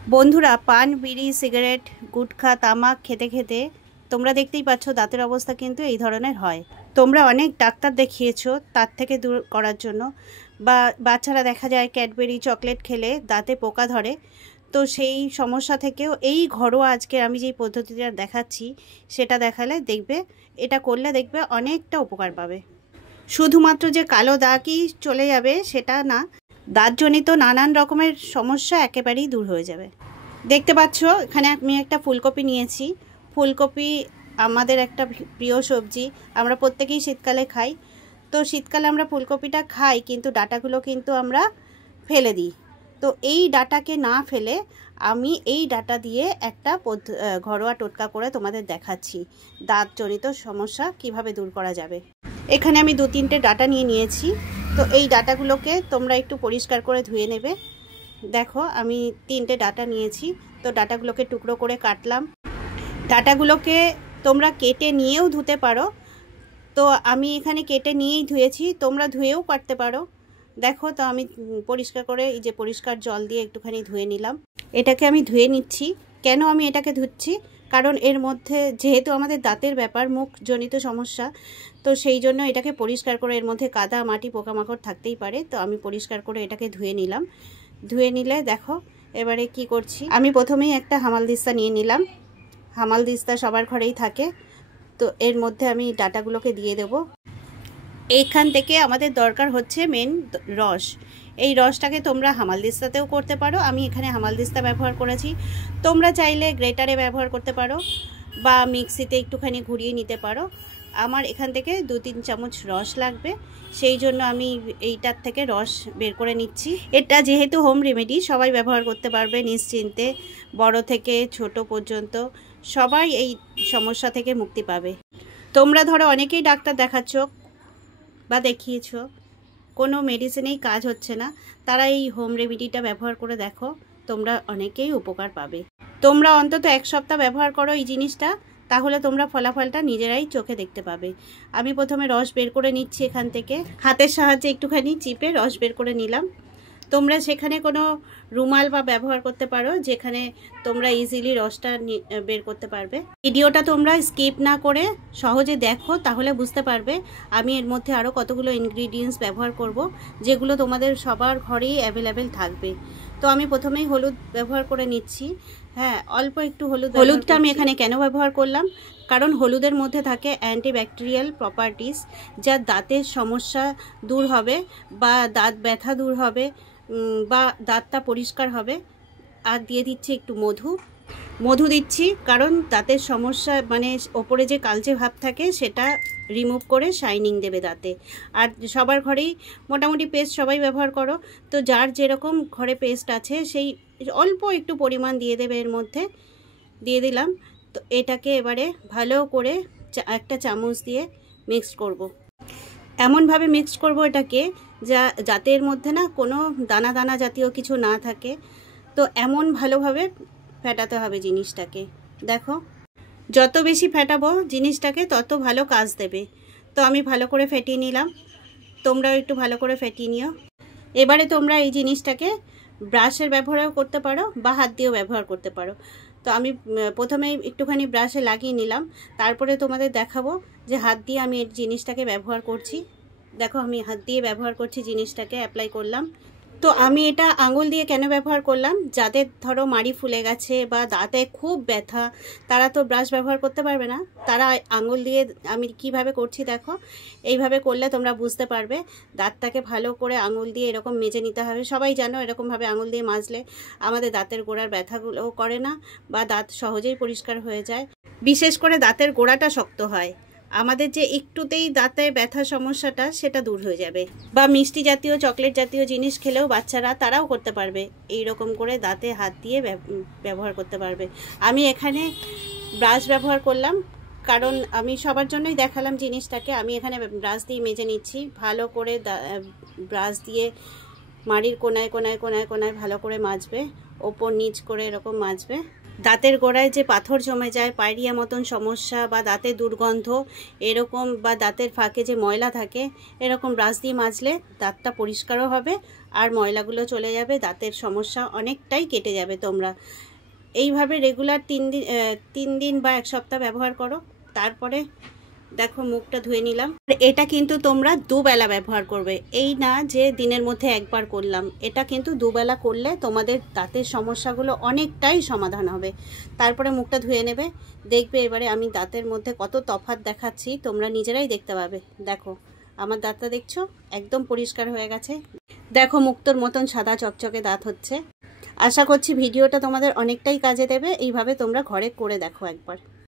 বন্ধুরা, পান, বিড়ি, সিগারেট, গুটখা, তামাক খেতে খেতে তোমরা দেখতেই পাচ্ছ দাঁতের অবস্থা কিন্তু এই ধরনের হয়। তোমরা অনেক ডাক্তার দেখিয়েছো তার থেকে দূর করার জন্য, বা বাচ্চারা দেখা যায় ক্যাডবেরি চকলেট খেলে দাঁতে পোকা ধরে। তো সেই সমস্যা থেকেও এই ঘরোয়া আজকে আমি যেই পদ্ধতিটা দেখাচ্ছি সেটা দেখালে দেখবে, এটা করলে দেখবে অনেকটা উপকার পাবে। শুধুমাত্র যে কালো দাগই চলে যাবে সেটা না, দাঁতজনিত নানান রকমের সমস্যা একেবারেই দূর হয়ে যাবে। দেখতে পাচ্ছ এখানে আমি একটা ফুলকপি নিয়েছি। ফুলকপি আমাদের একটা প্রিয় সবজি, আমরা প্রত্যেকেই শীতকালে খাই। তো শীতকালে আমরা ফুলকপিটা খাই, কিন্তু ডাঁটাগুলো কিন্তু আমরা ফেলে দিই। তো এই ডাঁটাকে না ফেলে আমি এই ডাঁটা দিয়ে একটা ঘরোয়া টোটকা করে তোমাদের দেখাচ্ছি দাঁতজনিত সমস্যা কিভাবে দূর করা যাবে। এখানে আমি 2-3টে ডাঁটা নিয়েছি। তো এই ডাঁটাগুলোকে তোমরা একটু পরিষ্কার করে ধুয়ে নেবে। দেখো আমি 3টে ডাঁটা নিয়েছি। তো ডাঁটাগুলোকে টুকরো করে কাটলাম। ডাঁটাগুলোকে তোমরা কেটে নিয়েও ধুতে পারো। তো আমি এখানে কেটে নিয়েই ধুয়েছি, তোমরা ধুয়েও কাটতে পারো। দেখো, তো আমি পরিষ্কার করে এই যে পরিষ্কার জল দিয়ে একটুখানি ধুয়ে নিলাম। এটাকে আমি ধুয়ে নিচ্ছি। কেন আমি এটাকে ধুচ্ছি? কারণ এর মধ্যে যেহেতু আমাদের দাঁতের ব্যাপার, মুখজনিত সমস্যা, তো সেই জন্য এটাকে পরিষ্কার করে, এর মধ্যে কাদা মাটি পোকামাকড় থাকতেই পারে, তো আমি পরিষ্কার করে এটাকে ধুয়ে নিলাম। ধুয়ে নিলে দেখো এবারে কি করছি, আমি প্রথমেই একটা হামালদিস্তা নিয়ে নিলাম। হামালদিস্তা সবার ঘরেই থাকে। তো এর মধ্যে আমি ডাঁটাগুলোকে দিয়ে দেব। এইখান থেকে আমাদের দরকার হচ্ছে মেন রস। এই রসটাকে তোমরা হামালদিস্তাতেও করতে পারো, আমি এখানে হামালদিস্তা ব্যবহার করেছি। তোমরা চাইলে গ্রেটারে ব্যবহার করতে পারো বা মিক্সিতে একটুখানি ঘুরিয়ে নিতে পারো। আমার এখান থেকে 2-3 চামচ রস লাগবে, সেই জন্য আমি এইটার থেকে রস বের করে নিচ্ছি। এটা যেহেতু হোম রেমেডি, সবাই ব্যবহার করতে পারবে নিশ্চিন্তে, বড় থেকে ছোট পর্যন্ত সবাই এই সমস্যা থেকে মুক্তি পাবে। তোমরা ধরো অনেকেই ডাক্তার দেখাচ্ছ বা দেখিয়েছো, কোনো মেডিসিনেই কাজ হচ্ছে না, তারা এই হোম রেমেডিটা ব্যবহার করে দেখো, তোমরা অনেকেই উপকার পাবে। তোমরা অন্তত 1 সপ্তাহ ব্যবহার করো এই জিনিসটা, তাহলে তোমরা ফলাফলটা নিজেরাই চোখে দেখতে পাবে। আমি প্রথমে রস বের করে নিচ্ছি, এখান থেকে হাতের সাহায্যে একটুখানি চিপে রস বের করে নিলাম। তোমরা সেখানে কোনো রুমাল বা ব্যবহার করতে পারো, যেখানে তোমরা ইজিলি রসটা বের করতে পারবে। ভিডিওটা তোমরা স্কিপ না করে সহজে দেখো, তাহলে বুঝতে পারবে আমি এর মধ্যে আরও কতগুলো ইনগ্রিডিয়েন্টস ব্যবহার করব, যেগুলো তোমাদের সবার ঘরেই অ্যাভেলেবেল থাকবে। তো আমি প্রথমেই হলুদ ব্যবহার করে নিচ্ছি। হ্যাঁ, অল্প একটু হলুদটা আমি এখানে কেন ব্যবহার করলাম, কারণ হলুদের মধ্যে থাকে অ্যান্টিব্যাকটেরিয়াল প্রপার্টিস, যা দাঁতের সমস্যা দূর হবে বা দাঁত ব্যথা দূর হবে বা দাঁতটা পরিষ্কার হবে। আর দিয়ে দিচ্ছি একটু মধু দিচ্ছি, কারণ দাঁতের সমস্যা মানে ওপরে যে কালচে ভাব থাকে সেটা রিমুভ করে শাইনিং দেবে দাঁতে। আর সবার ঘরেই মোটামুটি পেস্ট সবাই ব্যবহার করো, তো যার যেরকম ঘরে পেস্ট আছে সেই অল্প একটু পরিমাণ দিয়ে দেবে, এর মধ্যে দিয়ে দিলাম। তো এটাকে এবারে ভালো করে একটা চামচ দিয়ে মিক্সড করব। এমনভাবে মিক্সড করব এটাকে যাতে এর মধ্যে না কোনো দানা দানা জাতীয় কিছু না থাকে। তো এমন ভালোভাবে ফেটাতে হবে জিনিসটাকে। দেখো, যত বেশি ফেটাবো জিনিসটাকে তত ভালো কাজ দেবে। তো আমি ভালো করে ফেটিয়ে নিলাম, তোমরাও একটু ভালো করে ফেটিয়ে নিও। এবারে তোমরা এই জিনিসটাকে ব্রাশের ব্যবহারও করতে পারো বা হাত দিয়েও ব্যবহার করতে পারো। তো আমি প্রথমেই একটুখানি ব্রাশে লাগিয়ে নিলাম, তারপরে তোমাদের দেখাবো যে হাত দিয়ে আমি এই জিনিসটাকে ব্যবহার করছি। দেখো, আমি হাত দিয়ে ব্যবহার করছি, জিনিসটাকে অ্যাপ্লাই করলাম। তো আমি এটা আঙুল দিয়ে কেন ব্যবহার করলাম, যাদের ধরো মাড়ি ফুলে গেছে বা দাঁতে খুব ব্যথা, তারা তো ব্রাশ ব্যবহার করতে পারবে না, তারা আঙুল দিয়ে আমি কিভাবে করছি দেখো, এইভাবে করলে তোমরা বুঝতে পারবে। দাঁতটাকে ভালো করে আঙুল দিয়ে এরকম মেজে নিতে হবে। সবাই জানো এরকমভাবে আঙুল দিয়ে মাজলে আমাদের দাঁতের গোড়ার ব্যথাগুলোও করে না বা দাঁত সহজেই পরিষ্কার হয়ে যায়। বিশেষ করে দাঁতের গোড়াটা শক্ত হয়, আমাদের যে একটুতেই দাঁতে ব্যথা সমস্যাটা সেটা দূর হয়ে যাবে। বা মিষ্টি জাতীয় চকলেট জাতীয় জিনিস খেলেও বাচ্চারা তারাও করতে পারবে, এই রকম করে দাঁতে হাত দিয়ে ব্যবহার করতে পারবে। আমি এখানে ব্রাশ ব্যবহার করলাম, কারণ আমি সবার জন্যই দেখালাম জিনিসটাকে। আমি এখানে ব্রাশ দিয়ে মেজে নিচ্ছি ভালো করে। ব্রাশ দিয়ে মাড়ির কোনায় কোনায় কোনায় কোনায় ভালো করে মাজবে, ওপর নিচ করে এরকম মাজবে। দাঁতের গোড়ায় যে পাথর জমে যায়, পায়রিয়া মতন সমস্যা বা দাঁতের দুর্গন্ধ এরকম, বা দাঁতের ফাঁকে যে ময়লা থাকে, এরকম ব্রাশ দিয়ে মাজলে দাঁতটা পরিষ্কারও হবে আর ময়লাগুলো চলে যাবে, দাঁতের সমস্যা অনেকটাই কেটে যাবে। তোমরা এইভাবে রেগুলার 3 দিন বা 1 সপ্তাহ ব্যবহার করো। তারপরে দেখো মুখটা ধুয়ে নিলাম। এটা কিন্তু তোমরা দুবেলা ব্যবহার করবে, এই না যে দিনের মধ্যে একবার করলাম। এটা কিন্তু দুবেলা করলে তোমাদের দাঁতের সমস্যাগুলো অনেকটাই সমাধান হবে। তারপরে মুখটা ধুয়ে নেবে, দেখবে এবারে আমি দাঁতের মধ্যে কত তফাৎ দেখাচ্ছি, তোমরা নিজেরাই দেখতে পাবে। দেখো আমার দাঁতটা দেখছো একদম পরিষ্কার হয়ে গেছে। দেখো মুক্তোর মতন সাদা চকচকে দাঁত হচ্ছে। আশা করছি ভিডিওটা তোমাদের অনেকটাই কাজে দেবে। এইভাবে তোমরা ঘরে করে দেখো একবার।